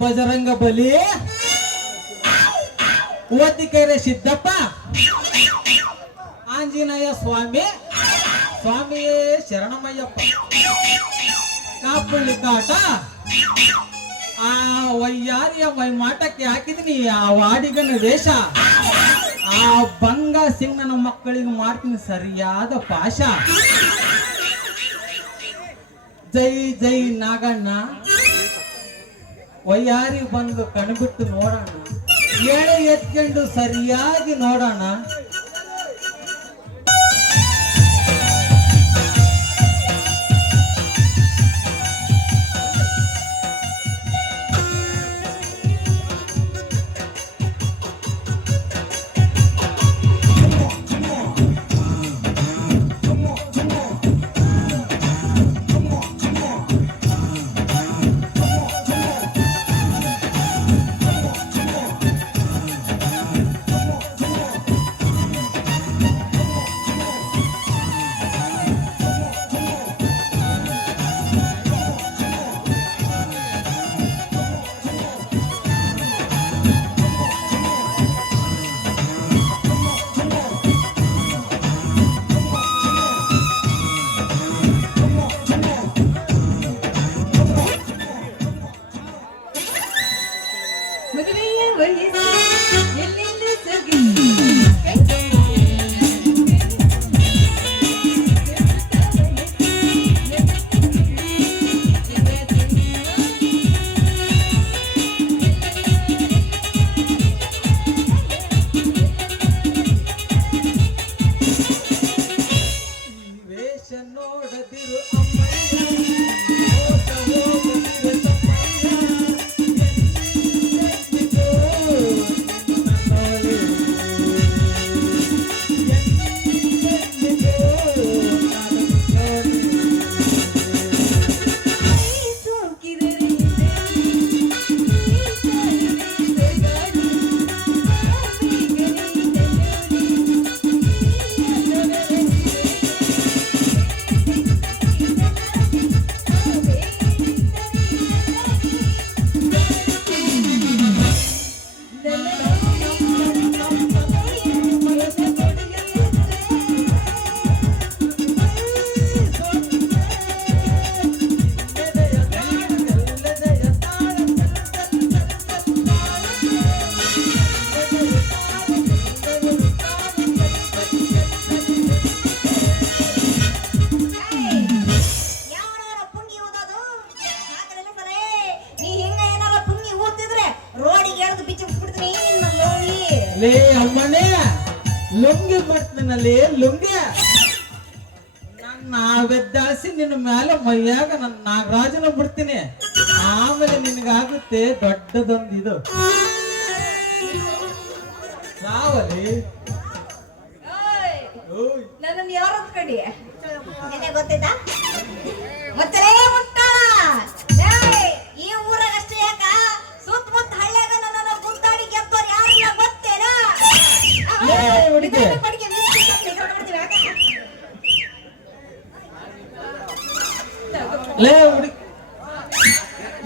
ಬಜರಂಗ ಬಲಿ ಓದಿಕೆರೆ ಸಿದ್ದಪ್ಪ ಆಂಜನೇಯ ಸ್ವಾಮಿ ಸ್ವಾಮಿಯೇ ಶರಣಮಯ್ಯಪ್ಪ ಕಾಪುಳ್ಳಿ ಕಾಟ ಆ ವಯ್ಯಾರಿಯ ಮೈಮಾಟಕ್ಕೆ ಹಾಕಿದೀನಿ ಆ ವಾಡಿಗನ ವೇಷ ಆ ಬಂಗ ಸಿಂಗನ ಮಕ್ಕಳಿಗೆ ಮಾಡ್ತೀನಿ ಸರಿಯಾದ ಪಾಶ ಜೈ ಜೈ ನಾಗಣ್ಣ ವಯ್ಯಾರಿ ಬಂದು ಕಣ್ಬಿಟ್ಟು ನೋಡೋಣ ಎಳೆ ಎತ್ಕೊಂಡು ಸರಿಯಾಗಿ ನೋಡೋಣ ಲೇ ಅಮ್ಮನೇ ಲುಂಗಿ ಮಾಡ್ತೀನಲ್ಲಿ ಲುಂಗಿ ನನ್ನ ಬೆದ್ದಾಸಿ ನಿನ್ನ ಮೇಲೆ ಮೈಯಾಗ ನನ್ನ ನಾಗರಾಜನ ಬಿಡ್ತೀನಿ ಆಮೇಲೆ ನಿನಗಾಗುತ್ತೆ ದೊಡ್ಡದೊಂದು ಇದು ಸಾವಲಿ ನನ್ನ ಯಾರ ಕಡಿ ನಿನಗೆ ಗೊತ್ತಿದ್ದ ಮತ್ತೆ ಈ ಊರಾಗ ಅಷ್ಟೇ ಯಾಕ ಸುತ್ತಮುತ್ತ ಹಳ್ಳಿಯಾಗ ನನ್ನ ಗುದ್ದಾಡಿ ಗೆದ್ದೋರು ಯಾರಿಲ್ಲ ಗೊತ್ತೇನಾ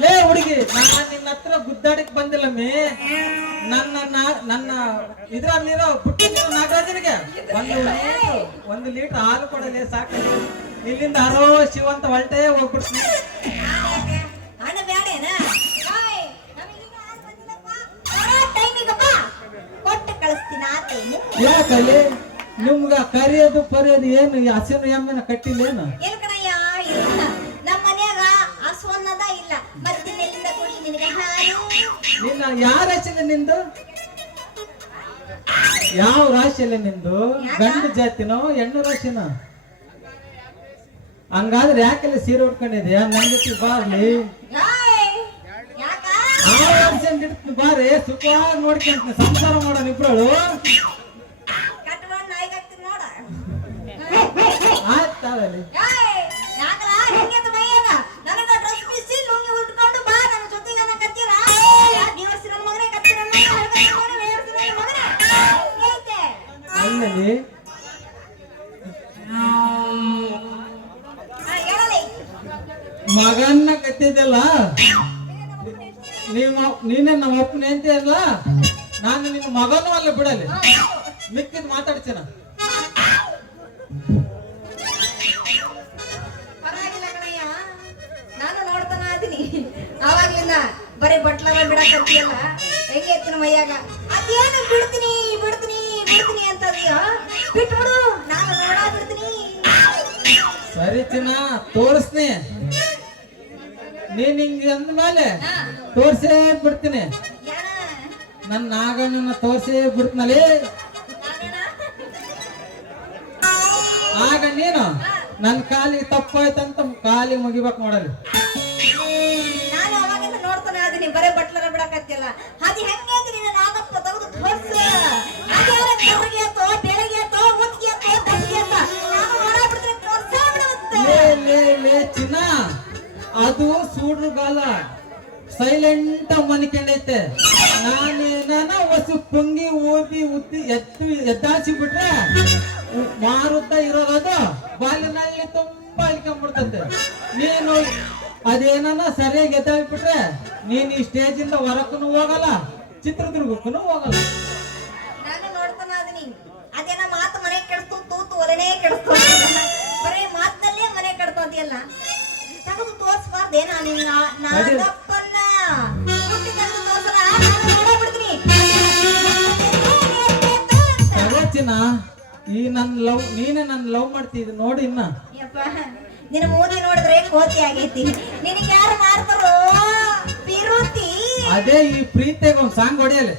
ಲೇ ಹುಡುಗಿ ನಾನ್ ನಿನ್ನ ಹತ್ರ ಗುದ್ದಾಡಕ್ ಬಂದಿಲ್ಲ ಮೇ ನನ್ನ ಇದ್ರಲ್ಲಿರೋ ಪುಟ್ಟಿರೋ ನಾಗರಾಜನಿಗೆ ಒಂದು ಲೀಟರ್ ಹಾಲು ಕೊಡಲಿ ಸಾಕು ಇಲ್ಲಿಂದ ಹರೋ ಶಿವಂತ ಹೊಲ್ಟೇ ಹೋಗ್ಬಿಡ್ತೀನಿ ಹಣ ಬ್ಯಾಡೇನಾ ಕೊಟ್ಟು ಕಳಿಸ್ತೀನಿ ಯಾಕಲ್ಲಿ ನಿಮ್ಗ ಕರಿಯೋದು ಪರಿಯೋದು ಏನು ಈ ಹಸಿರು ಎಮ್ಮೆನ ಕಟ್ಟಿಲ್ಲ ಏನು? ಇಲ್ಲ ಕಣಯ್ಯ, ಇಲ್ಲ. ನಮ್ಮ ಮನ್ಯಾಗ ಹಸು ಅನ್ನೋದ ಇಲ್ಲ. ಮತ್ತಿನೆಲ್ಲಿಂದ ಕೊಡ್ಲಿ ನಿನಗೆ ಹಾಲು? ನಿನ್ನ ಯಾರ ರಾಶಿಯಲ್ಲಿ ನಿಂದು? ಯಾವ ರಾಶಿಯಲ್ಲಿ ನಿಂದು? ಗಂಡು ಜಾತಿನೋ ಹೆಣ್ಣು ರಾಶಿನೋ? ಹಂಗಾದ್ರೆ ಯಾಕೆಲ್ಲ ಸೀರೆ ಉಟ್ಕೊಂಡಿದ್ಯಾ? ನನ್ನ ಜೊತೆ ಬಾರ್ಲಿ, ಏಯ್, ಯಾಕ? ಬಾರಿ ಸುಖವಾಗಿ ನೋಡ್ಕೊಂತ ಸಂಸಾರ ಮಾಡೋಣ ಇಬ್ರಳು. ಕಟ್ಕೊಂಡ್ ನಾಯಿಗೆ ಹಾಕ್ತೀನಿ ನೋಡ. ಆಯ್ತಾವಲ್ಲಿ ಏಯ್, ಯಾಕಲ ಹಿಂಗೆಂತ ಮೈಯಾಗ? ನನಗ ಡ್ರೆಸ್ ಬಿಸಿ ಲುಂಗಿ ಉಟ್ಕೊಂಡು ಬಾ ನನ್ನ ಜೊತೆಗೆ ನನ್ನ ಕತ್ತೀರ. ದಿವಸ ನನ್ನ ಮಗನೇ ಕತ್ತೀರ ಮಗನೇ. ಹಿಂಗೈತೆ. ಅಲ್ಲಲ್ಲಿ ಹೇಳಲಿ. ಮಗನ್ನ ಕತ್ತಿದ್ದಲ್ಲ, ನೀನೇ ನಮ್ಮ ಅಪ್ಪನ ಎಂತ ಅಲ್ಲ, ನಾನು ನಿನ್ನ ಮಗನೂ ಅಲ್ಲ ಬಿಡಲಿ. ಮಿಕ್ಕಿದ್ ಮಾತಾಡ್ತೀನ. ಪರವಾಗಿಲ್ಲ ಕಣಯ್ಯ, ನಾನು ನೋಡ್ತಾನ ಅದೀನಿ ಆವಾಗ್ಲಿಂದ. ಬರೀ ಬಟ್ಲಾಗ ಬಿಡಕತ್ತಿಯಲ್ಲ, ಹೆಂಗೆ ಎತ್ತಿನ ಮೈಯಾಗ ಅದೇನು ಬಿಡ್ತೀನಿ ಬಿಡ್ತೀನಿ ಬಿಡ್ತೀನಿ ಅಂತ ಬಿಟ್ಬಿಡು, ನಾನು ನೋಡ ಬಿಡ್ತೀನಿ. ಸರಿ ಚಿನ್ನ, ತೋರಿಸ್ನಿ. ನೀನ್ ಹಿಂಗ ಅಂದ್ಮೇಲೆ ತೋರ್ಸೇ ಬಿಡ್ತೀನಿ. ಯಾನ ನನ್ನ ನಾಗಣ್ಣನ ತೋರ್ಸೇ ಬಿಡ್ತೀನಲ್ಲಿ. ಆಗ ನೀನು ನನ್ನ ಕಾಲಿಗೆ ತಪ್ಪಾಯ್ತಂತ ಕಾಲಿಗೆ ಮುಗಿಬೇಕು ನೋಡಲಿ. ನಾನು ಅವಾಗಿಂದ ನೋಡ್ತಾನೆ ಅದೀನಿ, ಬರೇ ಬಟ್ಲಾಗ ಬಿಡಕತ್ತಿಯಲ್ಲ. ಅದು ಹೆಂಗೆ ನೀನು ನಾಗಪ್ಪ ತೆಗೆದು ತೋರ್ಸ. ಅದ್ಯಾರ ಕರ್ರಿಗೆ ಆತೋ ಬೆಳಗ್ಗೆ ಆತೋ ಮುಚ್ಚಿಗೆ ಆತೋ ತಪ್ಪಿಗೆ ಆತ ನಾನು ನೋಡ ಬಿಡ್ತೀನಿ, ತೋರ್ಸೇ ಬಿಡುತ್ತೆ. ಲೇ ಚಿನ್ನ, ಅದು ಸೂಡ್ರಗಾಲ ಸೈಲೆಂಟ್ ಮನಿಕೊಂಡೈತೆ. ನಾನೇನ ಹೊಸ ಪುಂಗಿ ಓದಿ ಉದ್ದಿ ಎದ್ದಾಸಿ ಬಿಟ್ರೆ ಮಾರುತ್ತ ಇರೋದು ಬಾಲಿನಲ್ಲಿ ತುಂಬಾ ಅಳ್ಕೊಂಡ್ಬಿಡ್ತತೆ. ನೀನು ಅದೇನ ಸರಿಯಾಗಿ ಎದ್ದಾಗ್ಬಿಟ್ರೆ ನೀನು ಈ ಸ್ಟೇಜ್ ಇಂದ ಹೊರಕ್ಕೂ ಹೋಗಲ್ಲ, ಚಿತ್ರದುರ್ಗಕ್ಕೂ ಹೋಗಲ್ಲ. ನಾನು ನೋಡ್ತಾನ ಅದೀನಿ, ಅದೇನ ಮಾತು ಮನೆ ಕೆಡಿಸ್ತು, ತೂತು ಒಲನೇ ಕೆಡಿಸ್ತು. ಬರೀ ಮಾತಲ್ಲೇ ಮನೆ ಕೆಡ್ತೋದಿಯಲ್ಲ, ತೆಗೆದು ತೋರ್ಸ್ಬಾರ್ದೇನ ನಿನ್ನ ನಾಗಪ್ಪನ್ನ? ಹುಟ್ಟಿ ತೆಗೆದು ತೋರ್ಸಲ್ಲ, ನಾನು ನೋಡೇ ಬಿಡ್ತೀನಿ. ಚಿನ್ನ, ಈ ನನ್ನ ಲವ್, ನೀನೇ ನನ್ನ ಲವ್ ಮಾಡ್ತಿದ್ ನೋಡಿ. ಇನ್ನ ಯಪ್ಪ, ನಿನ್ನ ಮೂತಿ ನೋಡಿದ್ರೆ ಕೋತಿ ಆಗೈತಿ. ನಿನಗೆ ಯಾರು ಮಾಡ್ತಾರೋ ವಿರೋತಿ? ಅದೇ ಈ ಪ್ರೀತಿಗೆ ಒಂದ್ ಸಾಂಗ್ ಹೊಡೆಯಲ್ಲ.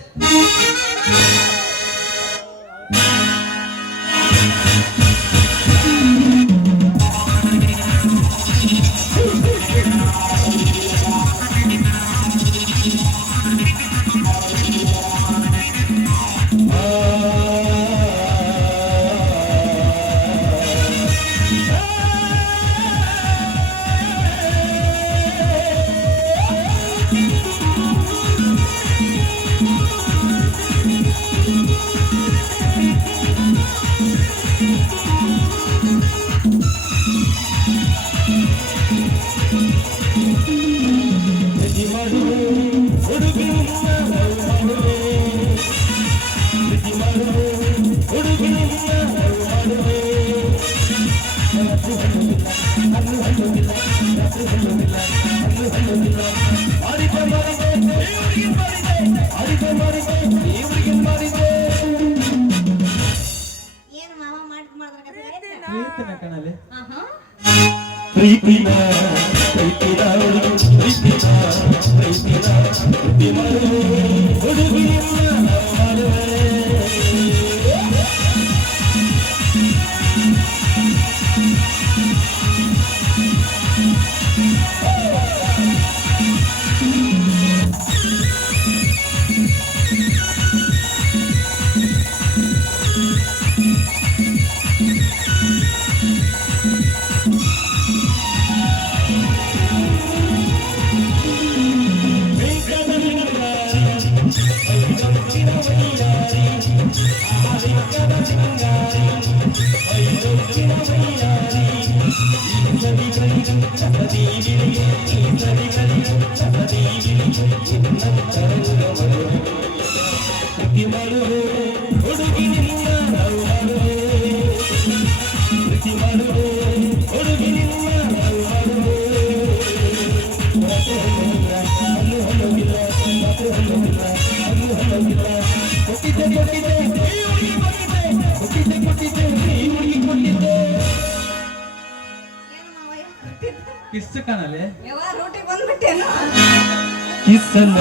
ಏನು ಮಾವ ಪ್ರೀತಿನ ಕಣಲ್ಲಿ ಪ್ರೀತಿನ ಪ್ರೀತಿನ ಪ್ರೀತಿನ ಪ್ರೀತಿನ ಪ್ರೀತಿ ಮಾಡು ಹುಡುಗಿಯನ್ನ ಮಾಡುವೆ. ಕಿಸ್ಸು ಕಾಣಲೆ ಯಾವ ರೂಟಿಗೆ ಬಂದ್ಬಿಟ್ಟೇನು ಕಿಸನ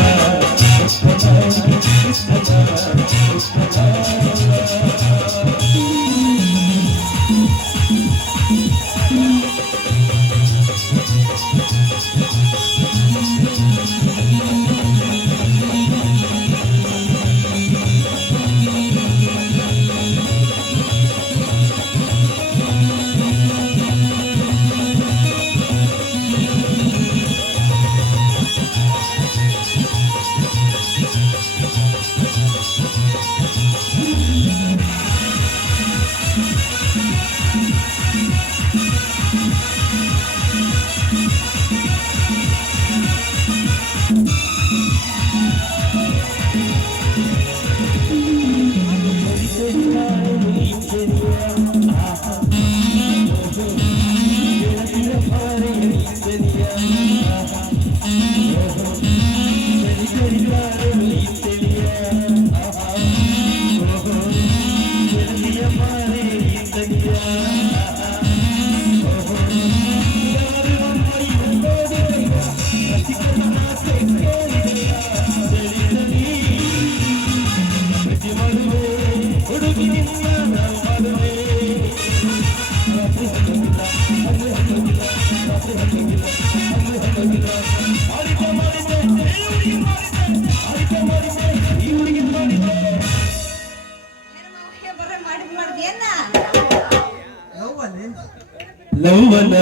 ಲೌವನ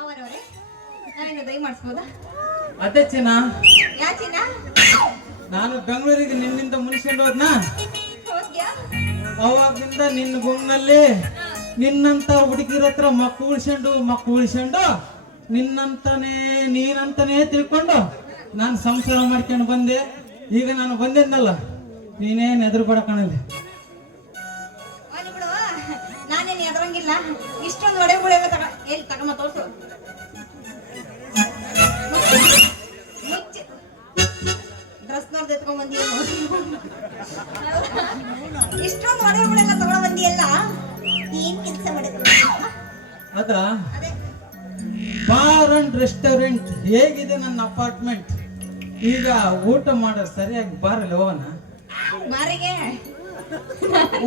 ಅವರವರೇ ನಾನೇನು ದಯ ಮಾಡಿಸ್ಬೋದಾ ಅದೇ ಚಿನ್ನ ಯಾಚಿನ ನಾನು ಬೆಂಗಳೂರಿಗೆ ನಿನ್ನಿಂದ ಮುನ್ಸ್ಕೊಂಡು ಹೋದ್ನಾ ಹೋದ್ಯಾ ಅವಾಗಿಂದ ನಿನ್ನ ಗುಂಗ್ನಲ್ಲಿ ನಿನ್ನಂತ ಹುಡುಗಿರ ಹತ್ರ ಮಕ್ಕು ಉಳಿಸ್ಕೊಂಡು ನೀನಂತಾನೇ ತಿಳ್ಕೊಂಡು ನಾನು ಸಂಸಾರ ಮಾಡ್ಕೊಂಡು ಬಂದೆ. ಈಗ ನಾನು ಬಂದೆನಲ್ಲ, ನೀನೇನು ಎದುರುಬೇಡ ಕಾಣಲಿ. ಅಲ್ಲಿ ಬಿಡು, ನಾನೇನು ಎದರಂಗಿಲ್ಲ. ಇಷ್ಟೊಂದು ಒಡೆಗಳೆಲ್ಲ ಎಲ್ಲಿ ತಗೊಂಬ ತೋರ್ಸು. ಡ್ರೆಸ್ ನೋಡ್ದು ಎತ್ಕೊಂಡ್ ಬಂದಿಯ, ಇಷ್ಟೊಂದು ಒಡೆಗಳೆಲ್ಲ ತಗೊಂಡ್ ಬಂದಿಯಲ್ಲ, ಏನ್ ಕೆಲಸ ಮಾಡಿದ್ರು? ಅದ ಬಾರ್ ಅಂಡ್ ರೆಸ್ಟೋರೆಂಟ್ ಹೇಗಿದೆ ನನ್ನ ಅಪಾರ್ಟ್ಮೆಂಟ್. ಈಗ ಊಟ ಮಾಡೋದು ಸರಿಯಾಗಿ ಬಾರಲ್ಲಿ ಹೋಗೋಣ. ಬಾರಿಗೆ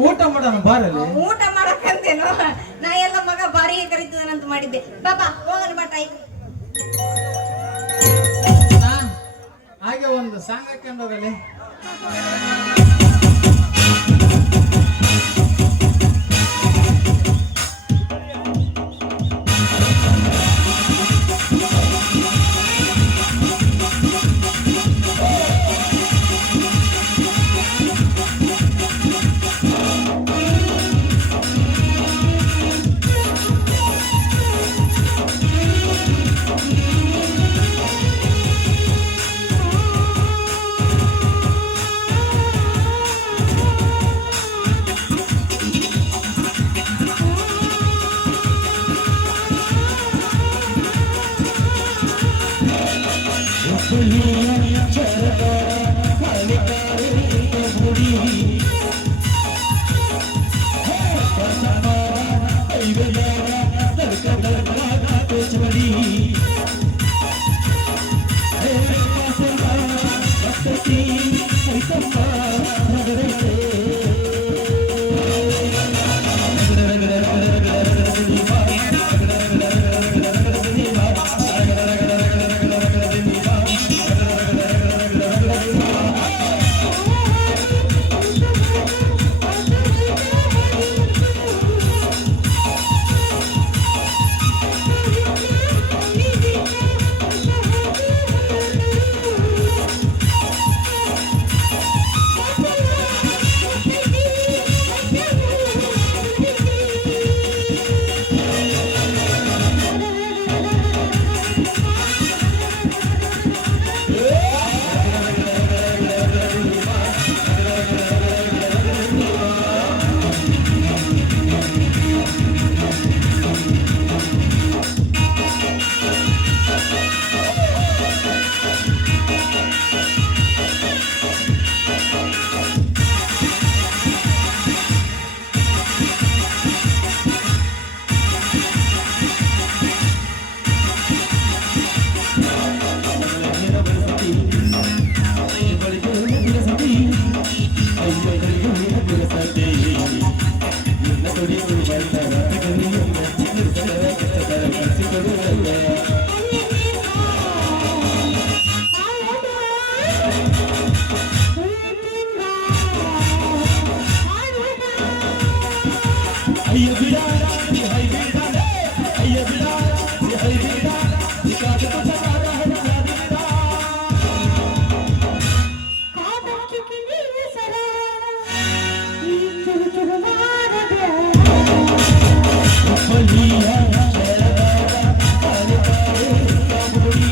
ಊಟ ಮಾಡೋಣ ಬಾರಲ್ಲಿ. ಊಟ ಮಾಡಕ್ಕಂತೇನು, ನಾ ಎಲ್ಲ ಮಗ ಬಾರಿಗೆ ಕರೀತದನಂತ ಮಾಡಿದ್ದೆ. ಬಾಬಾ ಹೋಗೋಣ ಬಾ ಟೈಮ್. ಹಾಗೆ ಒಂದು ಸಾಂಗ್ ಹಾಕೊಂಡು ಹೋಗಲಿ. ಅಯ್ಯ ಬಿಡ ಹೈ ಬಿಡ ಅಯ್ಯ ಬಿಡ ಹೈ ಬಿಡ ಕಾದ ತುಕ ಕಾದ ಹರಿಯಾದ ಬಿಡ ಕಾದಕ್ಕೆ ನೀ ಸರ ಈ ಚುರು ಚುರು ಮಾಡದೆ ಬಲಿಯ ಶರದಾದ ಕಾಲೆ ಕಾಲೆ ಕಾಮುಡಿ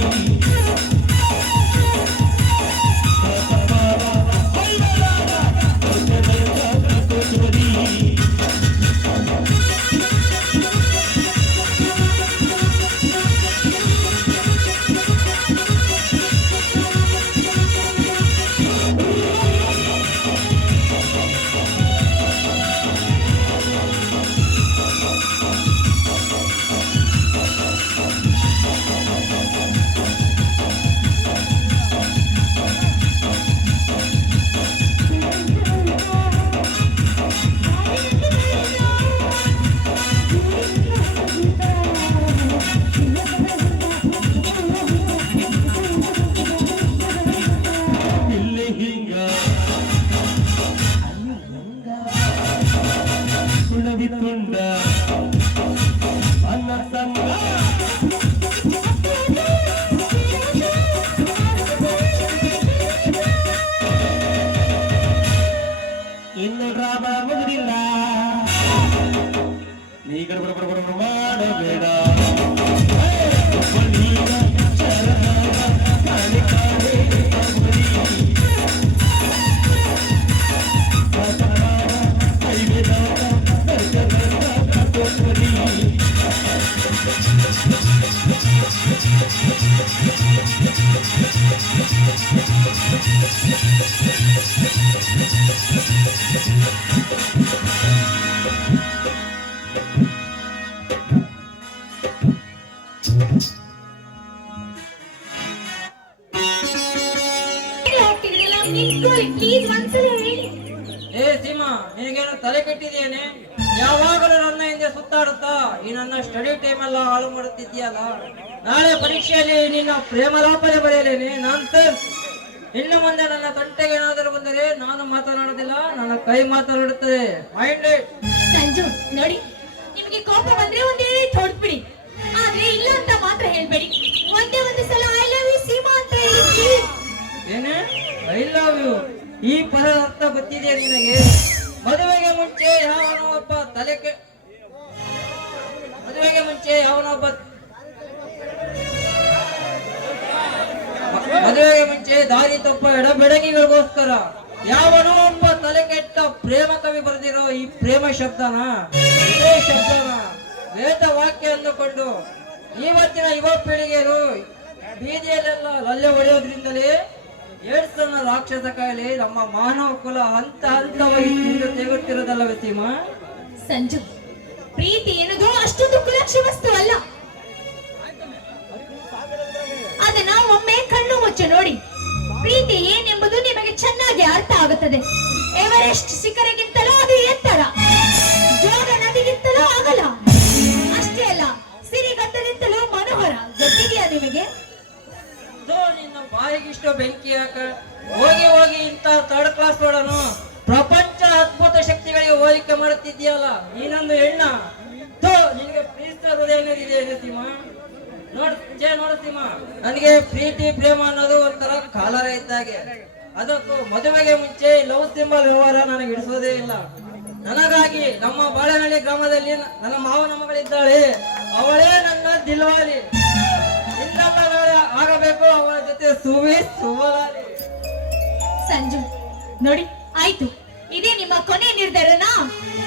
ತುಂಡ ಅನ್ನ ಸಂಗ ಇನ್ನು ಡ್ರಾಮಾ ಮುಗಿದಿಲ್ಲ ನೀ ಗಡಬಡ ಮಾಡಬೇಡ ಪ್ಲೀಸ್ ಒಂದ್ಸಲ ಹೇಳಿ. ಏ ಸೀಮಾ, ನಿನಗೇನು ತಲೆ ಕೆಟ್ಟಿದೇನೆ? ಯಾವಾಗಲೂ ನನ್ನ ಹಿಂದೆ ಸುತ್ತಾಡುತ್ತಾ ಈ ನನ್ನ ಸ್ಟಡಿ ಟೈಮ್ ಎಲ್ಲ ಹಾಳು ಮಾಡುತ್ತಿದ್ದೀಯಲ್ಲ. ನಾಳೆ ಪರೀಕ್ಷೆಯಲ್ಲಿ ನಿನ್ನ ಪ್ರೇಮಲಾಪನೆ ಬರೆಯಲೇನೆ. ಇನ್ನು ಮುಂದೆ ನನ್ನ ತಂಟೆಗೆ ಏನಾದರೂ ಬಂದರೆ ನಾನು ಮಾತನಾಡುವುದಿಲ್ಲ, ನನ್ನ ಕೈ ಮಾತನಾಡುತ್ತದೆ. ಮೈಂಡೆಡ್. ಸಂಜು ನೋಡಿ, ನಿಮಗೆ ಕೋಪ ಬಂದ್ರೆ ಒಂದೇ ಹೊಡ್ಬಿಡಿ, ಆದ್ರೆ ಇಲ್ಲ ಅಂತ ಮಾತ್ರ ಹೇಳ್ಬೇಡಿ. ಒಂದೇ ಒಂದು ಸಲ ಐ ಲವ್ ಯು ಸೀಮಾ ಅಂತ ಹೇಳಿ. ಏನೇ ಐ ಲವ್ ಯು? ಈ ಪದ ಅರ್ಥ ಗೊತ್ತಿದೆ ನಿನಗೆ? ಮದುವೆಗೆ ಮುಂಚೆ ಯಾವನೊಬ್ಬ ಮದುವೆಗೆ ಮುಂಚೆ ದಾರಿ ತಪ್ಪ ಎಡಬೆಡಗಿಗಳಿಗೋಸ್ಕರ ಯಾವನೋ ಒಬ್ಬ ತಲೆ ಕೆಟ್ಟ ಪ್ರೇಮ ಕವಿ ಬರೆದಿರೋ ಈ ಪ್ರೇಮ ಶಬ್ದನ, ಇದೇ ಶಬ್ದನ ವೇದ ವಾಕ್ಯ ಅಂದುಕೊಂಡು ಇವತ್ತಿನ ಯುವ ಪೀಳಿಗೆಯರು ಬೀದಿಯಲ್ಲೆಲ್ಲ ಲಲ್ಲೆ ಹೊಡೆಯೋದ್ರಿಂದಲೇ ಏಡ್ಸ್ ಅನ್ನೋ ರಾಕ್ಷಸ ಕಾಯಿಲೆ ನಮ್ಮ ಮಾನವ ಕುಲ ಹಂತ ಹಂತವಾಗಿ ತಿಂದು ತೆಗುತ್ತಿರೋದಲ್ಲವೇ ಸೀಮಾ? ಸಂಜು, ಪ್ರೀತಿ ಎನ್ನುವುದು ಅಷ್ಟೊಂದು ಕುಲಕ್ಷ ವಸ್ತು ಅಲ್ಲ. ಅದನ್ನ ಒಮ್ಮೆ ಕಣ್ಣು ಮುಚ್ಚಿ ನೋಡಿ, ಪ್ರೀತಿ ಏನೆಂಬುದು ನಿಮಗೆ ಚೆನ್ನಾಗಿ ಅರ್ಥ ಆಗುತ್ತದೆ. ಎವರೆಸ್ಟ್ ಶಿಖರಗಿಂತಲೂ ಅದು ಎತ್ತರ, ಜೋಗ ನದಿಗಿಂತಲೂ ಅಗಲ, ಅಷ್ಟೇ ಅಲ್ಲ ಸಿರಿಗಂಧದಿಂದಲೂ ಮನೋಹರ. ಗೊತ್ತಿದೆಯಾ ನಿಮಗೆ? ನಿನ್ನ ಬಾಯಿಗಿಷ್ಟು ಬೆಂಕಿ ಯಾಕ? ಹೋಗಿ ಇಂತ ಥರ್ಡ್ ಕ್ಲಾಸ್ ನೋಡನು ಪ್ರಪಂಚ ಅದ್ಭುತ ಶಕ್ತಿಗಳಿಗೆ ಹೋಲಿಕೆ ಮಾಡುತ್ತಿದ್ಯಲ್ಲ ನೀನೊಂದು ಹೆಣ್ಣ. ನಿನಗೆ ಪ್ರೀತಿ ಹೃದಯ ಅನ್ನೋದಿದೆ ಸೀಮಾ? ನೋಡು ಸೀಮಾ, ನನಗೆ ಪ್ರೀತಿ ಪ್ರೇಮ ಅನ್ನೋದು ಒಂಥರ ಕಾಲರ ಇದ್ದಾಗೆ. ಅದಕ್ಕೂ ಮದುವೆಗೆ ಮುಂಚೆ ಲವ್ ಸಿಂಬಲ್ ವ್ಯವಹಾರ ನನಗೆ ಇಡಿಸೋದೇ ಇಲ್ಲ. ನನಗಾಗಿ ನಮ್ಮ ಬಾಳೆಹಳ್ಳಿ ಗ್ರಾಮದಲ್ಲಿ ನನ್ನ ಮಾವನ ಮಗಳಿದ್ದಾಳೆ, ಅವಳೇ ನನ್ನ ದಿಲ್ವಾಲಿ. ಇನ್ನೆಲ್ಲ ನಾಳೆ ಆಗಬೇಕು ಅವಳ ಜೊತೆ ಸುವಲಾಲಿ. ಸಂಜು ನೋಡಿ, ಆಯ್ತು, ಇದೇ ನಿಮ್ಮ ಕೊನೆ ನಿರ್ಧಾರನಾ?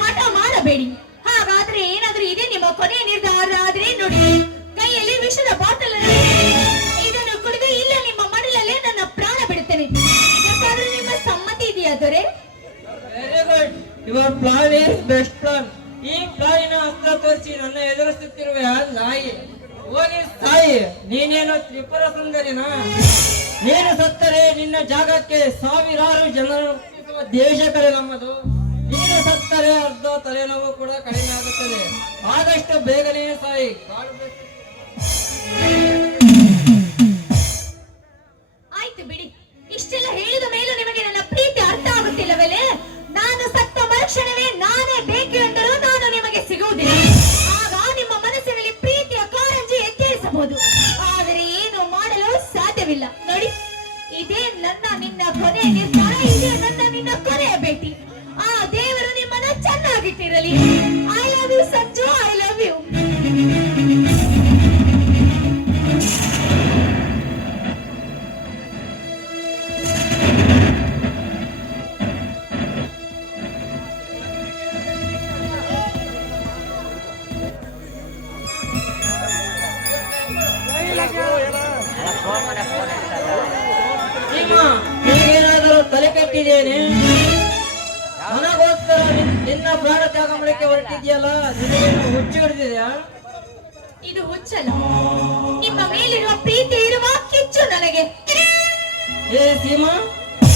ಹಠ ಮಾಡಬೇಡಿ. ಹಾಗಾದ್ರೆ ಏನಾದ್ರೂ ಇದೇ ನಿಮ್ಮ ಕೊನೆ ನಿರ್ಧಾರ ಆದ್ರೆ ನೋಡಿ, ಕೈಯಲ್ಲಿ ವಿಷದ ಬಾಟಲ್ ಇದನ್ನು ಕುಡಿದು ಇಲ್ಲ ನಿಮ್ಮ ಮಡಲಲ್ಲೇ ನನ್ನ ಪ್ರಾಣ ಬಿಡುತ್ತೇನೆ. ಇದಕ್ಕಾದ್ರೂ ನಿಮ್ಮ ಸಮ್ಮತಿ ಇದೆಯಾ ದೊರೆ? Very good, your plan is best plan. ಈ ಪ್ಲಾನಿನ ಅಸ್ತ್ರ ತೋರಿಸಿ ನನ್ನ ಎದುರಿಸುತ್ತಿರುವ ನಾಯಿ ಹೋಗಿ ಸಾಯಿ. ನೀನೇನು ತ್ರಿಪುರ ಸುಂದರಿನಾ? ನೀನು ಸತ್ತರೆ ನಿನ್ನ ಜಾಗಕ್ಕೆ ಸಾವಿರಾರು ಜನರು ದೇಶ ಕಡೆ ನಮ್ಮದು. ನೀನು ಸತ್ತರೆ ಅರ್ಧ ತಲೆನೋವು ಕೂಡ ಕಡಿಮೆ ಆಗುತ್ತದೆ. ಆದಷ್ಟು ಬೇಗನೆ ಸಾಯಿ. ಆಯ್ತು ಬಿಡಿ, ಇಷ್ಟೆಲ್ಲ ಹೇಳಿದ ಮೇಲೂ ನಿಮಗೆ ನನ್ನ ಪ್ರೀತಿ ಅರ್ಥ ಆಗುತ್ತಿಲ್ಲವೇ? ನಾನು ಸತ್ತ ಮರುಕ್ಷಣವೇ ನಾನೇ ಬೇಕು ಎಂದರೂ ನಾನು ನಿಮಗೆ ಸಿಗ ಕೊನೆಯ ನಿರ್ಧಾರ ಇದೆ ನನ್ನ ನಿನ್ನ ಕೊನೆಯ ಭೇಟಿ. ಆ ದೇವರು ನಿಮ್ಮನ್ನ ಚೆನ್ನಾಗಿಟ್ಟಿರಲಿ. I love you Sanju, I love you. Seema, ನಿನಗೇನಾದರೂ ತಲೆ ಕೆಟ್ಟಿದ್ದೇನೆ? ನನಗೋಸ್ಕರ ನಿನ್ನ ಪ್ರಾಣ ತ್ಯಾಗ ಮಾಡಕ್ಕೆ ಹೊರಟಿದ್ಯಲ್ಲ, ನಿನಗೇನು ಹುಚ್ಚು ಹಿಡಿದಿದ್ಯಾ? ಇದು ಹುಚ್ಚಲ್ಲ, ನಿಮ್ಮ ಮೇಲಿರುವ ಪ್ರೀತಿ ಇರುವ ಕಿಚ್ಚು ನನಗೆ. ಏ ಸೀಮಾ,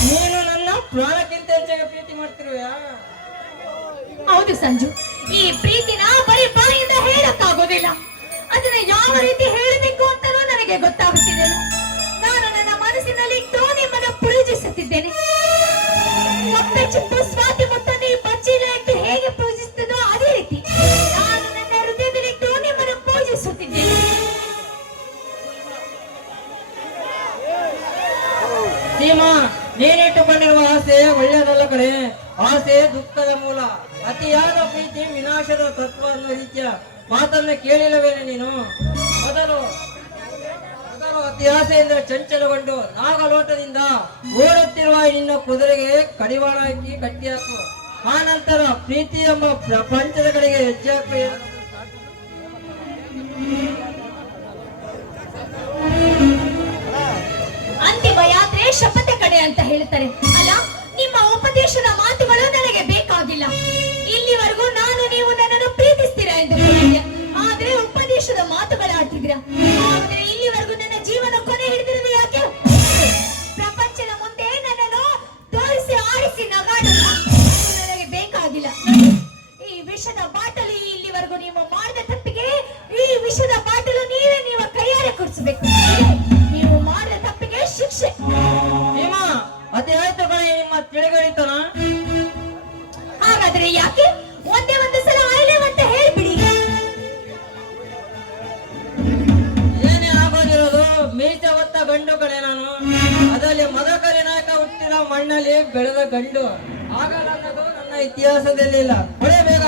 ನೀನು ನನ್ನ ಪ್ರಾಣಕ್ಕಿಂತ ಹೆಚ್ಚಾಗಿ ಪ್ರೀತಿ ಮಾಡ್ತಿರುವೆಯಾ? ಹೌದು ಸಂಜು, ಈ ಪ್ರೀತಿನ ಬರೀ ಬಾಯಿಂದ ಹೇಳಕ್ಕಾಗೋದಿಲ್ಲ. ಅದನ್ನ ಯಾವ ರೀತಿ ಹೇಳಬೇಕು ಅಂತಲೂ ನನಗೆ ಗೊತ್ತಾಗುತ್ತಿದೆ. ನಾನು ನನ್ನ ಮನಸ್ಸಿನಲ್ಲಿ ನಿಮ್ಮನ್ನು ಪೂಜಿಸುತ್ತಿದ್ದೇನೆ. ಕಪ್ಪೆ ಚಿಪ್ಪು ಸ್ವಾತಿ ಮುತ್ತನ್ನು ಈ ಬಚ್ಚಿನ ಇಟ್ಟು ಹೇಗೆ ಪೂಜಿಸುತ್ತದೋ ಅದೇ ರೀತಿ ನಾನು ನನ್ನ ಹೃದಯದಲ್ಲಿ ನಿಮ್ಮನ್ನು ಪೂಜಿಸುತ್ತಿದ್ದೇನೆ. ಸೀಮಾ, ನೀನಿಟ್ಟುಕೊಂಡಿರುವ ಆಸೆ ಒಳ್ಳೆಯದಲ್ಲ ಕಡೆ. ಆಸೆ ದುಃಖದ ಮೂಲ. ಅತಿಯಾದ ಪ್ರೀತಿ ವಿನಾಶದ ತತ್ವ ಅನ್ನೋ ರೀತಿಯ ಮಾತನ್ನ ಕೇಳಿಲ್ಲವೇನೆ ನೀನು? ಮೊದಲು ಅತಿ ಆಸೆಯಿಂದ ಚಂಚಲಗೊಂಡು ನಾಗಲೋಟದಿಂದ ಓಡುತ್ತಿರುವ ನಿನ್ನ ಕುದುರೆಗೆ ಕಡಿವಾಣ ಹಾಕಿ ಕಟ್ಟಿ ಹಾಕು. ಆ ನಂತರ ಪ್ರೀತಿ ಎಂಬ ಪ್ರಪಂಚದ ಕಡೆಗೆ ಹೆಜ್ಜೆ ಹಾಕು. ಅಂತಿಮ ಯಾತ್ರೆ ಶಪಥ ಕಡೆ ಅಂತ ಹೇಳ್ತಾರೆ ಅಲ್ಲ. ನಿಮ್ಮ ಉಪದೇಶದ ಮಾತುಗಳು ನನಗೆ ಬೇಕಾಗಿಲ್ಲ. ಇಲ್ಲಿವರೆಗೂ ನಾನು ನೀವು ನನ್ನನ್ನು ಪ್ರೀತಿಸ್ತೀರಾ ಎಂದು ಹೇಳಿದ್ದೆ, ಆದ್ರೆ ಉಪದೇಶದ ಮಾತುಗಳಾಡ್ತಿದ್ದೀರಾ. ಆದ್ರೆ ಇಲ್ಲಿವರೆಗೂ ನನ್ನ ಜೀವನ ಕೊನೆ ಹಿಡಿದಿರೋದು ಯಾಕೆ? ಪ್ರಪಂಚದ ಮುಂದೆ ನನ್ನನ್ನು ತೋರಿಸಿ ಆಡಿಸಿ ನಗಾಡಲ್ಲ, ನನಗೆ ಬೇಕಾಗಿಲ್ಲ. ಈ ವಿಷದ ಬಾಟಲು ಇಲ್ಲಿವರೆಗೂ ನೀವು ಮಾಡಿದ ತಪ್ಪಿಗೆ ಈ ವಿಷದ ಬಾಟಲು ನೀವು ಕೈಯಾರೆ ಕುಡಿಸಬೇಕು. ನೀವು ಮಾಡಿದ ತಪ್ಪಿಗೆ ಶಿಕ್ಷೆ. ಅತಿ ಆಯ್ತು ಕಣೆ ನಿಮ್ಮ ತಿಳಿಗಳಿತನ. ಹಾಗಾದ್ರೆ ಯಾಕೆ ಒಂದೇ ಒಂದು ಸಲ ಐಲೇವ್ ಅಂತ ಹೇಳ್ಬಿಡಿ. ಏನೇ ಆಗೋದಿರೋದು ಮೀಸೆ ಹೊತ್ತ ಗಂಡು ಕಡೆ ನಾನು. ಅದರಲ್ಲಿ ಮದಕರಿ ನಾಯಕ ಹುಟ್ಟಿದ ಮಣ್ಣಲ್ಲಿ ಬೆಳೆದ ಗಂಡು. ಆಗಲ್ಲ ಅನ್ನೋದು ನನ್ನ ಇತಿಹಾಸದಲ್ಲಿ ಇಲ್ಲ. ಹೊಡೆ ಬೇಗ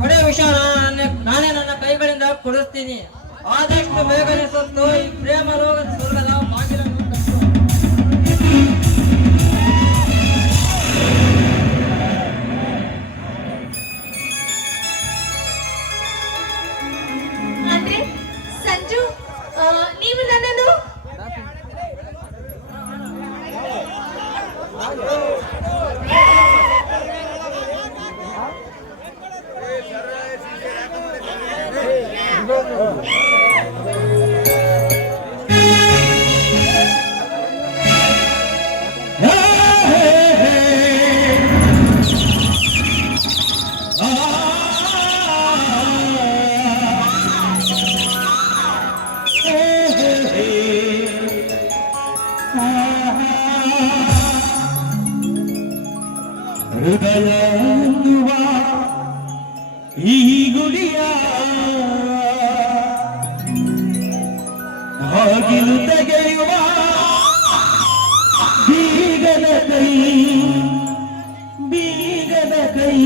ಹೊಡೆ ವಿಷಯ ನಾನೇ ನನ್ನ ಕೈಗಳಿಂದ ಕೊಡಿಸ್ತೀನಿ. ಆದಷ್ಟು ಬೇಗನೆ ಸತ್ತು ಈ ಪ್ರೇಮ ರೋಗದ ಸ್ವರ್ಗದ ಬಾಗಿಲನ್ನು ಕಟ್ಟು. ಅಂದ್ರೆ ಸಂಜು, ನೀವು ನನ್ನನ್ನು ಹೃದಯ ಈ ಗುಡಿಯ ಬಾಗಿಲು ತೆಗೆಯುವ ಬೀಗದ ಕೈ, ಬೀಗದ ಕೈ.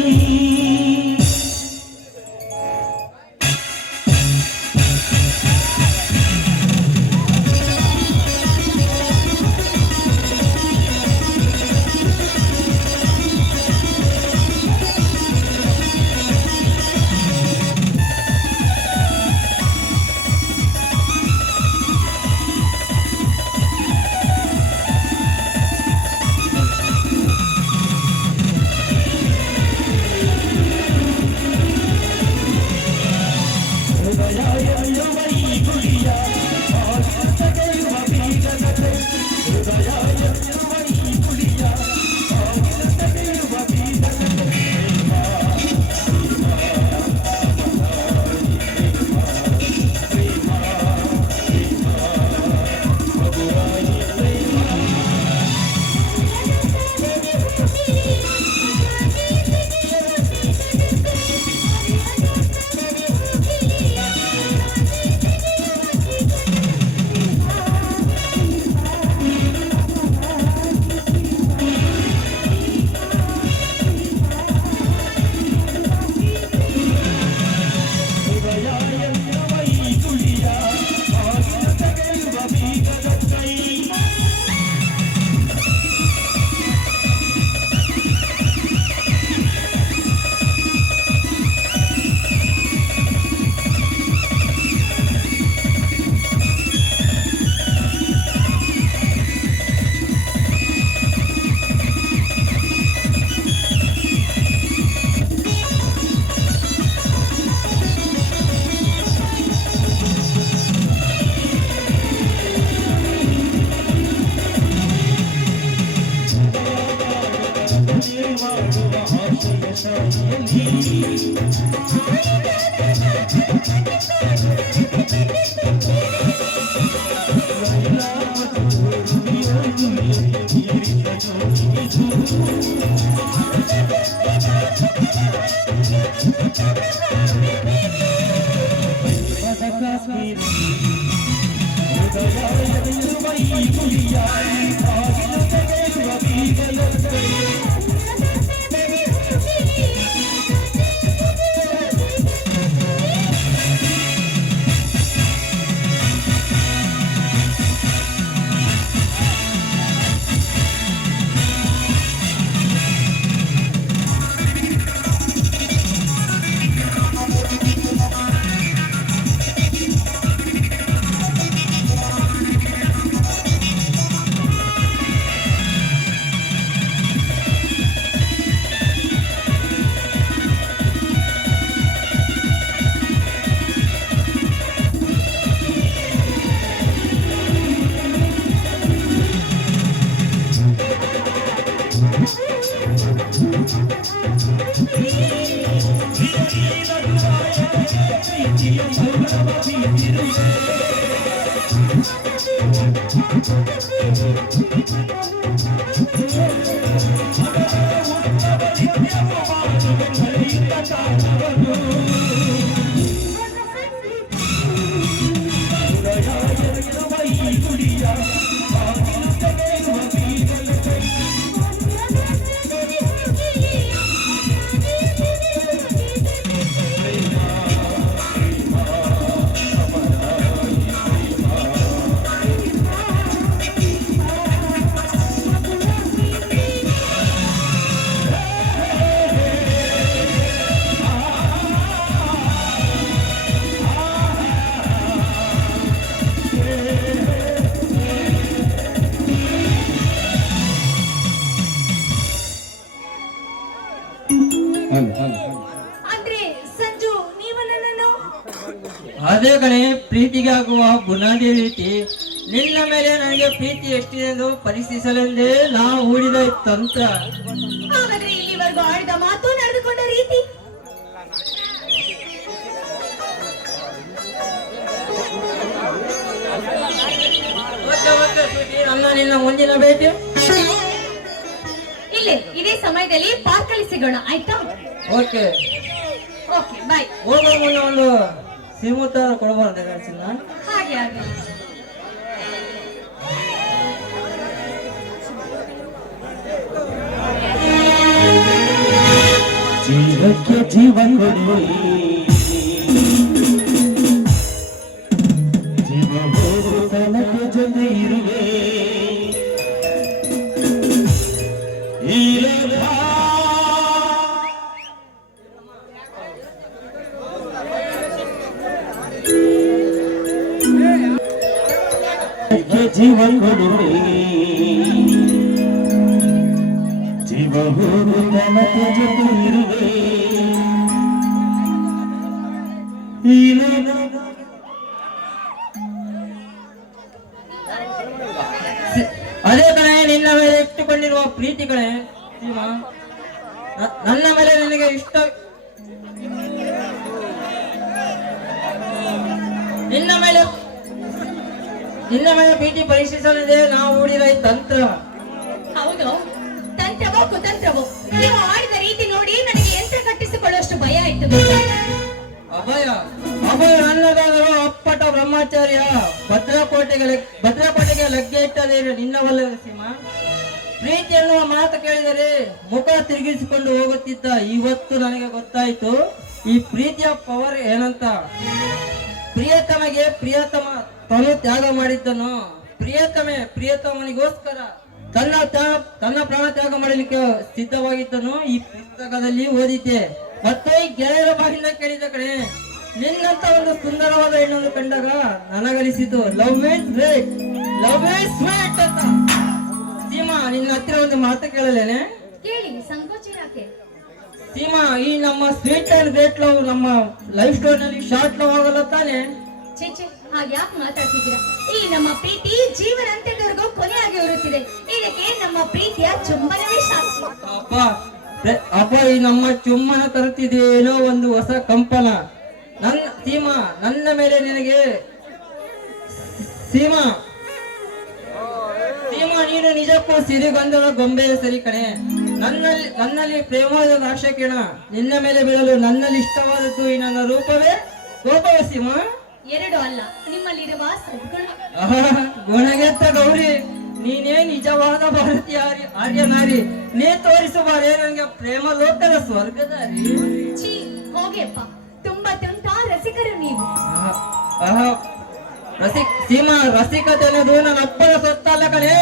ಮಾಡುವ ಆಶಯ ಶಾಲೆಯಲ್ಲಿ ಅಂದ್ರೆ ಸಂಜು ನೀವು ನನ್ನನ್ನು ಅದೇ ಕಣೆ ಪ್ರೀತಿಗೆ ಆಗುವ ಬುನಾದಿ ರೀತಿ ನಿನ್ನ ಮೇಲೆ ನನಗೆ ಪ್ರೀತಿ ಎಷ್ಟಿದೆ ಎಂದು ಪರೀಕ್ಷಿಸಲೆಂದೇ ನಾ ಹೂಡಿದ ತಂತ್ರ. ಹಾಗಾದ್ರೆ ಇಲ್ಲಿವರೆಗೂ ಆಡಿದ ಮಾತು ನಡೆದುಕೊಂಡ ರೀತಿ ನನ್ನ ನಿನ್ನ ಮುಂದಿನ ಭೇಟಿ ಇಲ್ಲೇ ಇದೇ ಸಮಯದಲ್ಲಿ ಪಾರ್ಕ್ ಅಲ್ಲಿ ಸಿಗೋಣ ಆಯ್ತಾ? Okay okay bye. ಹೋಗೋ ಮುನ್ನ ಒಂದು ಸಿಮುತ್ತ ಕೊಡಬಾರ್ದು ಚಿನ್ನ. ಹಾಗೆ ಹಾಗೆ ಜೀವಕ್ಕೆ ಜೀವ ಕೊಡಿ ಜೀವ ಹೋಗುತ್ತಲಕ್ಕೆ ಜೊತೆ ಇರುವೆ ಜೀವ ಕೊಡುವೆ ಜೀವ ಹೋಗುತ್ತಲಕ್ಕೆ ಜೊತೆ ಇರುವೆ ಅದೇ ಕಣೆ ನಿನ್ನ ಮೇಲೆ ಇಟ್ಟುಕೊಂಡಿರುವ ಪ್ರೀತಿ ಕಣೆ ಸೀಮಾ. ನನ್ನ ಮೇಲೆ ನಿನಗೆ ಇಷ್ಟ ನಿನ್ನ ಮೇಲೆ ಪ್ರೀತಿ ಪರೀಕ್ಷಿಸಲಿದೆ ನಾವು ಹೂಡಿದ ಈ ತಂತ್ರ. ಹೌದು, ತಂತ್ರವೋ ಕುತಂತ್ರವೋ ನೀವು ಆಡಿದ ರೀತಿ ನೋಡಿ ನನಗೆ ಯಂತ್ರ ಕಟ್ಟಿಸಿಕೊಳ್ಳುವಷ್ಟು ಭಯ ಆಯ್ತು. ಅಭಯ ಅಭಯ ನನ್ನದಾದರೂ ಅಪ್ಪಟ ಬ್ರಹ್ಮಚಾರ್ಯ ಭದ್ರಕೋಟೆಗೆ ಲಗ್ಗೆ ಇಟ್ಟದೇ ನಿನ್ನವಲ್ಲದ ಸೀಮಾ. ಪ್ರೀತಿ ಎನ್ನುವ ಮಾತು ಕೇಳಿದರೆ ಮುಖ ತಿರುಗಿಸಿಕೊಂಡು ಹೋಗುತ್ತಿದ್ದ ಇವತ್ತು ನನಗೆ ಗೊತ್ತಾಯ್ತು ಈ ಪ್ರೀತಿಯ ಪವರ್ ಏನಂತ. ಪ್ರಿಯತಮಗೆ ಪ್ರಿಯತಮ ತಾನು ತ್ಯಾಗ ಮಾಡಿದ್ದನು. ಪ್ರಿಯತಮನಿಗೋಸ್ಕರ ತನ್ನ ಪ್ರಾಣ ತ್ಯಾಗ ಮಾಡಲಿಕ್ಕೆ ಸಿದ್ಧವಾಗಿದ್ದನು. ಈ ಪುಸ್ತಕದಲ್ಲಿ ಓದಿದ್ದೆ ಮತ್ತು ಈ ಗೆಳೆಯರ ಬಾಯಿಂದ ಕೇಳಿದ ಕಡೆ ನಿನ್ನಂತ ಒಂದು ಸುಂದರವಾದ ಹೆಣ್ಣನ್ನು ಕಂಡಾಗ ನನಗನಿಸಿತು love is great, love is sweet ಅಂತ. ಸೀಮಾ, ನಿನ್ನ ಹತ್ತಿರ ಒಂದು ಮಾತು ಕೇಳಲೇನೆ? ಕೇಳಿ, ಸಂಕೋಚ ಯಾಕೆ? ಸೀಮಾ, ಈ ನಮ್ಮ ಸ್ವೀಟ್ ಅಂಡ್ ಗ್ರೇಟ್ ಲವ್ ನಮ್ಮ ಲೈಫ್ ಸ್ಟೋರಿನಲ್ಲಿ ಶಾರ್ಟ್ ಲವ್ ಆಗಲ್ಲ ತಾನೆ? ಚೇಚೆ, ಹಾಗೆ ಯಾಕೆ ಮಾತಾಡ್ತಿದ್ದೀರಾ? ಈ ನಮ್ಮ ಪ್ರೀತಿ ಜೀವನ ಅಂತ್ಯದವರೆಗೂ ಕೊನೆಯಾಗಿ ಇರುತ್ತಿದೆ. ಇದಕ್ಕೆ ನಮ್ಮ ಪ್ರೀತಿಯ ಚುಂಬನವೇ ಸಾಕ್ಷಿ. ಅಪ್ಪ, ಅಪ್ಪ ಈ ನಮ್ಮ ಚುಮ್ಮನ ತರುತ್ತಿದೆಯೇನೋ ಒಂದು ಹೊಸ ಕಂಪನ. ಸೀಮಾ ನನ್ನ ಮೇಲೆ ನಿನಗೆ ಸೀಮಾ ನೀನು ನಿಜಕ್ಕೂ ಸಿರಿಗಂಧದ ಗೊಂಬೆ ಸರಿ ಕಣೆ. ನನ್ನಲ್ಲಿ ಪ್ರೇಮದ ರಾಕ್ಷಕಿಣ ನಿನ್ನ ಮೇಲೆ ಬೀಳಲು ನನ್ನಲ್ಲಿ ಇಷ್ಟವಾದದ್ದು ಈ ನನ್ನ ರೂಪವೇ ಸೀಮಾ. ಎರಡು ಅಲ್ಲ, ನಿಮ್ಮಲ್ಲಿರುವ ಗುಣಗೆತ್ತ ಗೌರಿ, ನೀನೇ ನಿಜವಾದ ಭಾರತೀಯ ಆರ್ಯ ನಾರಿ. ನೀ ತೋರಿಸುವಾರೆ ನನಗೆ ಪ್ರೇಮ ಲೋಕದ ಸ್ವರ್ಗದ ಹೋಗಿಯಪ್ಪ, ತುಂಬಾ ತುಂಟ ರಸಿಕರು ನೀವು. ಸೀಮಾ, ರಸಿಕತೆ ಅನ್ನೋದು ನನ್ನ ಅಪ್ಪನ ಸ್ವತ್ತಲ್ಲ ಕಣೆ,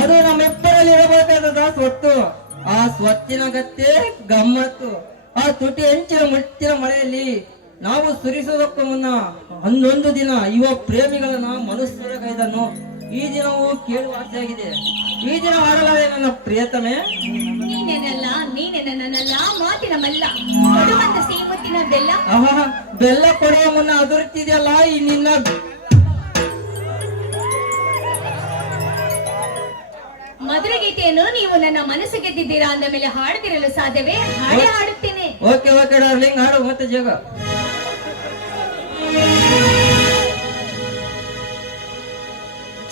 ಅದು ನಮ್ಮಿಬ್ಬರಲ್ಲಿ ಇರಬೇಕಾದ ಸ್ವತ್ತು. ಆ ಸ್ವತ್ತಿನ ಗತ್ತೆ ಗಮ್ಮತ್ತು. ಆ ತುಟಿ ಹೆಂಚಿನ ಮುಟ್ಟಿನ ಮಳೆಯಲ್ಲಿ ನಾವು ಸುರಿಸುವುದಕ್ಕೂ ಮುನ್ನ ಒಂದೊಂದು ದಿನ ಯುವ ಪ್ರೇಮಿಗಳನ್ನ ಮನುಷ್ಯರ ಕೈದನ್ನು ಈ ದಿನವೂ ಕೇಳುವ ಆಸೆಯಾಗಿದೆ. ಈ ದಿನ ಮಾಡಲಾರೆ ನನ್ನ ಪ್ರಿಯತಮೆ. ನೀನೆ ನನ್ನಲ್ಲ ಮಾತಿನ ಮಲ್ಲ, ಕೊಡುವಂತ ಸಿಹಿಮುತ್ತಿನ ಬೆಲ್ಲ. ಬೆಲ್ಲ ಕೊಡುವ ಮುನ್ನ ಅದುರುತ್ತಿದೆಯಲ್ಲ ಈ ನಿನ್ನ ಮಧುರ ಗೀತೆಯನ್ನು ನೀವು ನನ್ನ ಮನಸ್ಸು ಗೆದ್ದಿದ್ದೀರಾ ಅಂದ ಮೇಲೆ ಹಾಡದಿರಲು ಸಾಧ್ಯವೇ? ಹಾಡೇ ಹಾಡುತ್ತೇನೆ. ಓಕೆ ಡಾರ್ಲಿಂಗ್, ಹಾಡು ಮತ್ತೆ ಜಗ.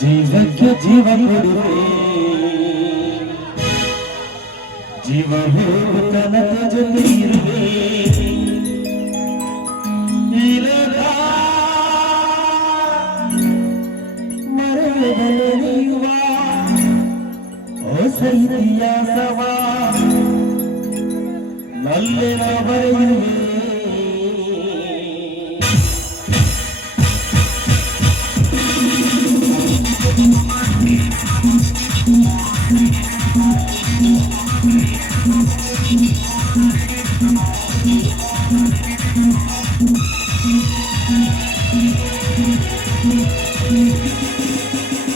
ಜೀವಕ್ಕೆ ಜೀವ ಕೊಡುವೆ, ಜೀವ ಕನಕ ಜೊತೆ ಇರುವೆ. ಮರೆಯುವ ಹೊಸ ಇತಿಹಾಸವ ನಲ್ಲೆನ ಬರೆಯುವೆ.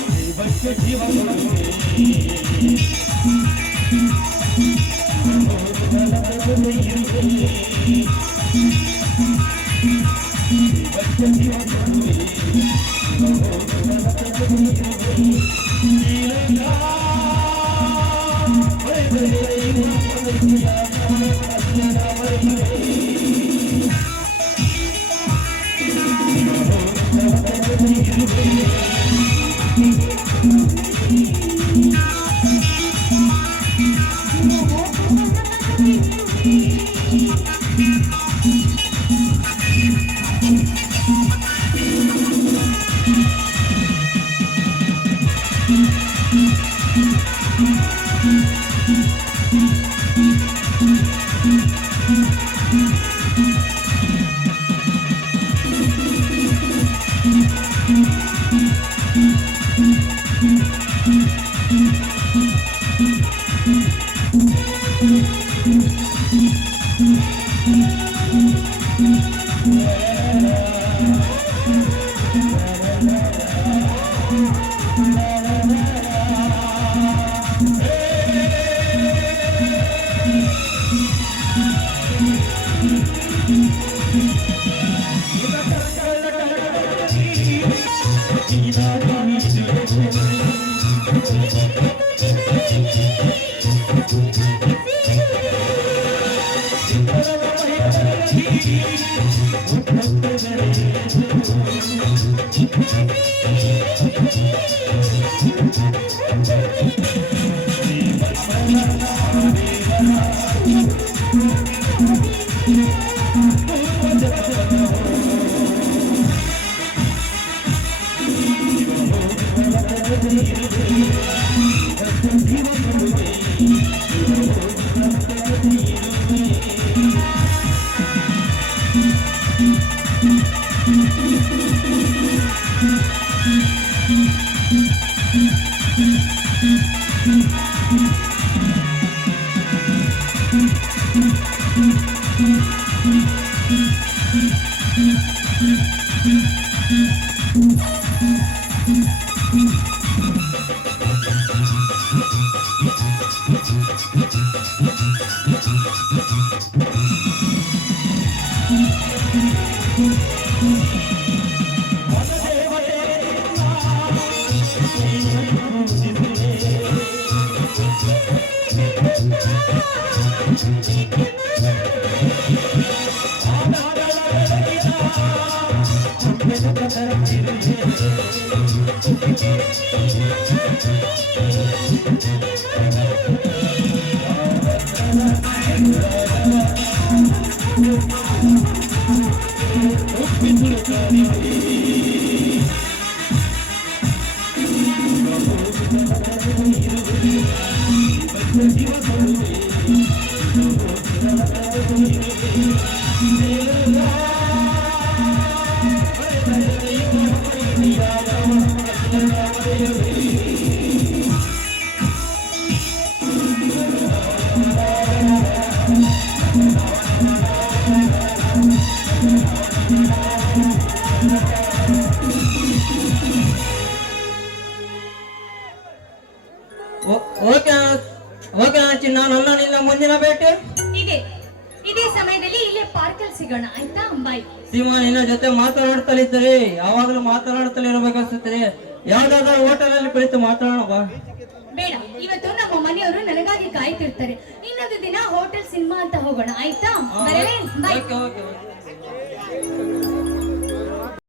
ಜೀವಕ್ಕೆ ಜೀವ ಓಕೆ ಓಕೆ ಚಿನ್ನ, ನನ್ನ ನಿನ್ನ ಮುಂದಿನ ಭೇಟಿ ಇದೇ ಸಮಯದಲ್ಲಿ ಇಲ್ಲೇ ಪಾರ್ಕಲ್ಲಿ ಸಿಗೋಣ ಆಯ್ತಾ ಬಾಯ್. ಸೀಮಾ, ನಿನ್ನ ಜೊತೆ ಮಾತನಾಡ್ತಲಿದ್ದರೆ ಯಾವಾಗಲೂ ಮಾತನಾಡ್ತಲೇ ಇರಬೇಕನ್ಸುತ್ತದೆ. ಯಾವ್ದಾದ್ರು ಹೋಟೆಲ್ ಅಲ್ಲಿ ಕುಳಿತು ಮಾತಾಡೋಣ ಬಾ. ಬೇಡ, ಇವತ್ತು ನಮ್ಮ ಮನೆಯವರು ನನಗಾಗಿ ಕಾಯ್ತಿರ್ತಾರೆ. ಇನ್ನೊಂದು ದಿನ ಹೋಟೆಲ್ ಸಿನಿಮಾ ಅಂತ ಹೋಗೋಣ ಆಯ್ತಾ. ಬರಲೇ ಬಾಯ್. Okay okay okay.